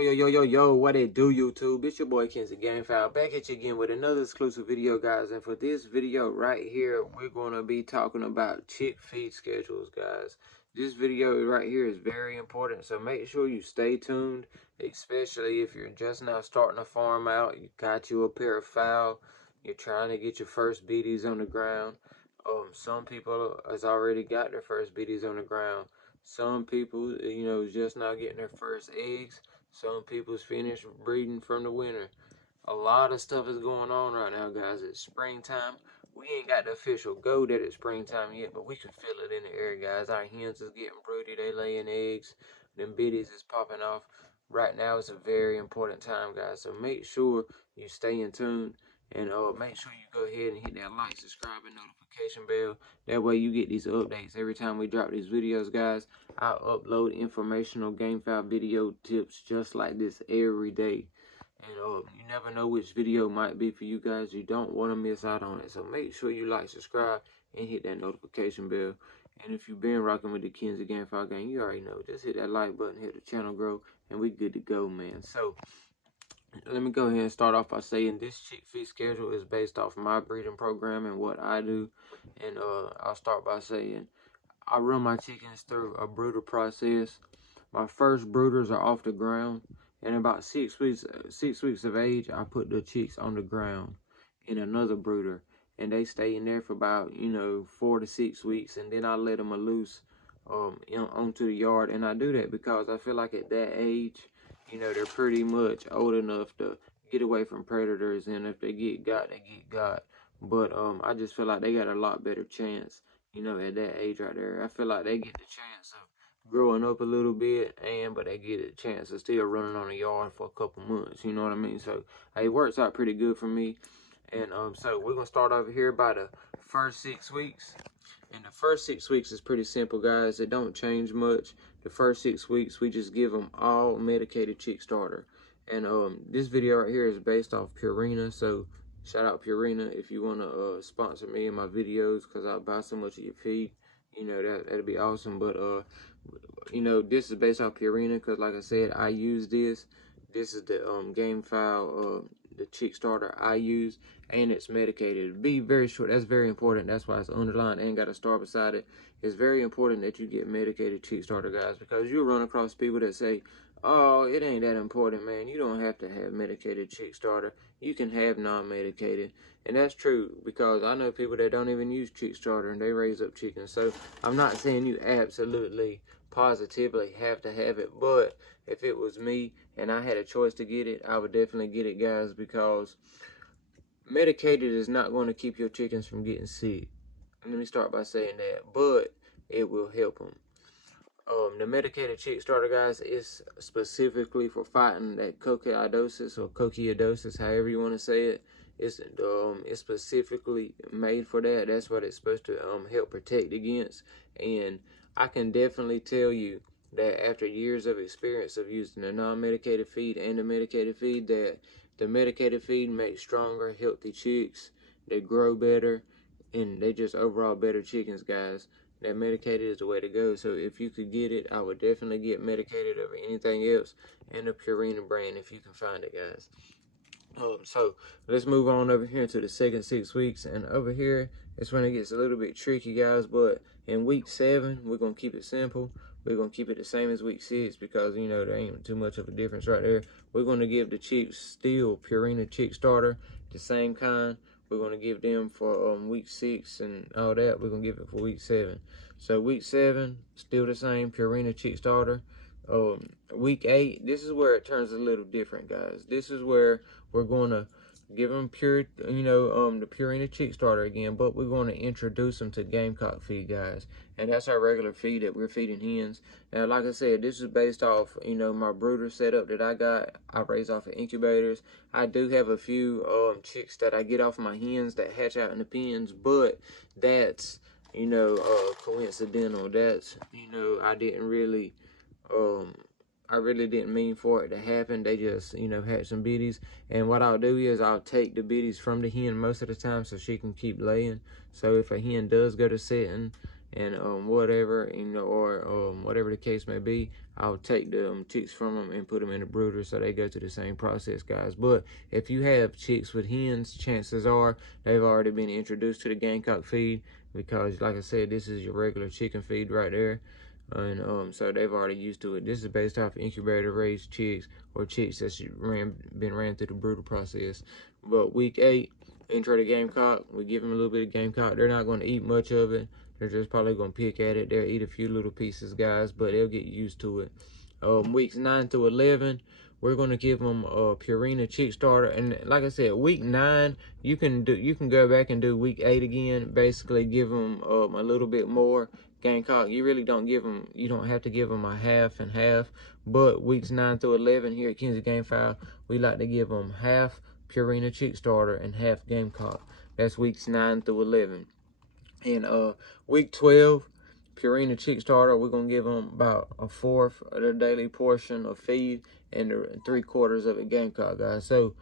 Yo, what it do, YouTube? It's your boy Kenzie Gamefowl back at you again with another exclusive video, guys. And for this video right here, we're going to be talking about chick feed schedules, guys. This video right here is very important, so make sure you stay tuned, especially if you're just now starting to farm out. You got you a pair of fowl, you're trying to get your first beaties on the ground. Some people has already got their first beaties on the ground. Some people, just now getting their first eggs. Some people's finished breeding from the winter. A lot of stuff is going on right now, guys. It's springtime. We ain't got the official go that it's springtime yet, but we can feel it in the air, guys. Our hens is getting broody. They laying eggs. Them biddies is popping off. Right now, it's a very important time, guys. So make sure you stay in tune. And make sure you go ahead and hit that like, subscribe, and notification bell. That way you get these updates every time we drop these videos, guys. I upload informational gamefowl video tips just like this every day. And you never know which video might be for you guys. You don't want to miss out on it. So make sure you like, subscribe, and hit that notification bell. And if you've been rocking with the Kenzie Gamefowl gang, you already know. Just hit that like button, hit the channel grow, and we good to go, man. So let me go ahead and start off by saying this chick feed schedule is based off my breeding program and what I do. And I'll start by saying I run my chickens through a brooder process. My first brooders are off the ground, and about 6 weeks of age, I put the chicks on the ground in another brooder, and they stay in there for about 4 to 6 weeks, and then I let them loose onto the yard. And I do that because I feel like at that age, they're pretty much old enough to get away from predators, and if they get got, they get got. But I just feel like they got a lot better chance, at that age right there. I feel like they get the chance of growing up a little bit, but they get a chance of still running on the yard for a couple months, you know what I mean? So it works out pretty good for me. And so we're gonna start over here by the first 6 weeks. And the first 6 weeks is pretty simple, guys. It don't change much. The first 6 weeks, we just give them all medicated chick starter. And this video right here is based off Purina. So shout out Purina if you want to sponsor me in my videos, because I buy so much of your feed. That'd be awesome. But this is based off Purina because, like I said, I use this. This is the Gamefowl the chick starter I use, and it's medicated. Be very short. That's very important. That's why it's underlined and got a star beside it. It's very important that you get medicated chick starter, guys, because you'll run across people that say, oh, it ain't that important, man. You don't have to have medicated chick starter. You can have non-medicated. And that's true, because I know people that don't even use chick starter and they raise up chickens. So I'm not saying you absolutely positively have to have it, but if it was me and I had a choice to get it, I would definitely get it, guys, because medicated is not going to keep your chickens from getting sick. Let me start by saying that, but it will help them. The medicated chick starter, guys, is specifically for fighting that coccidiosis or coccidiosis, however you want to say it. It's specifically made for that. That's what it's supposed to help protect against. And I can definitely tell you that after years of experience of using the non-medicated feed and the medicated feed, that the medicated feed makes stronger, healthy chicks. They grow better, and they just overall better chickens, guys. That medicated is the way to go. So if you could get it, I would definitely get medicated over anything else, and the Purina brand if you can find it, guys. So let's move on over here to the second 6 weeks, and over here it's when it gets a little bit tricky, guys. But in week 7, we're gonna keep it simple. We're gonna keep it the same as week 6 because there ain't too much of a difference right there. We're gonna give the chicks still Purina chick starter, the same kind. We're gonna give them for week 6 and all that. We're gonna give it for week 7. So week 7, still the same Purina chick starter. Week 8, this is where it turns a little different, guys. This is where we're gonna give them the Purina chick starter again, but we're going to introduce them to Gamecock feed, guys. And that's our regular feed that we're feeding hens. Now, like I said, this is based off, my brooder setup that I got. I raise off of incubators. I do have a few chicks that I get off my hens that hatch out in the pens, but that's, coincidental. That's, I really didn't mean for it to happen. They just, had some biddies. And what I'll do is I'll take the biddies from the hen most of the time so she can keep laying. So if a hen does go to setting and whatever, you know, or whatever the case may be, I'll take the chicks from them and put them in a brooder so they go through the same process, guys. But if you have chicks with hens, chances are they've already been introduced to the Gamecock feed, because like I said, this is your regular chicken feed right there. And so they've already used to it. This is based off incubator raised chicks, or chicks that's been ran through the brooder process. But week 8, intro to Gamecock, we give them a little bit of Gamecock. They're not going to eat much of it. They're just probably going to pick at it. They'll eat a few little pieces, guys, but they'll get used to it. Weeks 9 through 11, we're going to give them a Purina chick starter. And like I said, week 9, you can go back and do week 8 again. Basically, give them a little bit more Gamecock. You really don't give them, you don't have to give them a half and half. But weeks 9 through 11 here at Kinsey Gamefowl, we like to give them half Purina chick starter and half Gamecock. That's weeks 9 through 11. And week 12, Purina chick starter, we're gonna give them about 1/4 of their daily portion of feed and 3/4 of it Gamecock, guys. So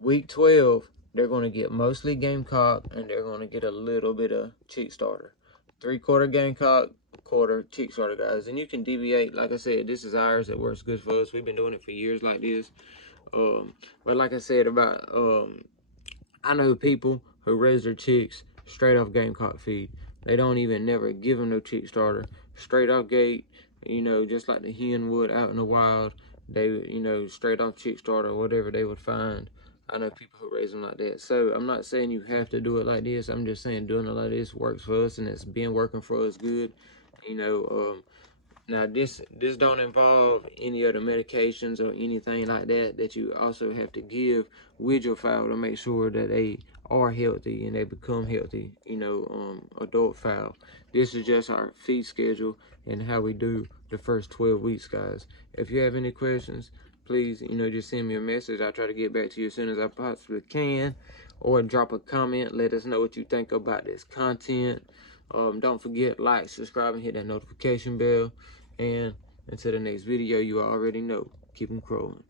week 12, they're gonna get mostly Gamecock, and they're gonna get a little bit of chick starter. 3/4 Gamecock, 1/4 chick starter, guys. And you can deviate. Like I said, this is ours that works good for us. We've been doing it for years like this. But like I said about, I know people who raise their chicks straight off Gamecock feed. They don't even never give them no chick starter. Straight off gate, you know, just like the hen would out in the wild. They, you know, straight off chick starter, whatever they would find. I know people who raise them like that. So I'm not saying you have to do it like this. I'm just saying doing it like this works for us, and it's been working for us good. You know, now this don't involve any other medications or anything like that you also have to give with your fowl to make sure that they are healthy and they become healthy, you know, adult fowl. This is just our feed schedule and how we do the first 12 weeks, guys. If you have any questions, please, you know, just send me a message. I'll try to get back to you as soon as I possibly can, or drop a comment. Let us know what you think about this content. Don't forget, like, subscribe, and hit that notification bell. And until the next video, you already know, keep them crowing.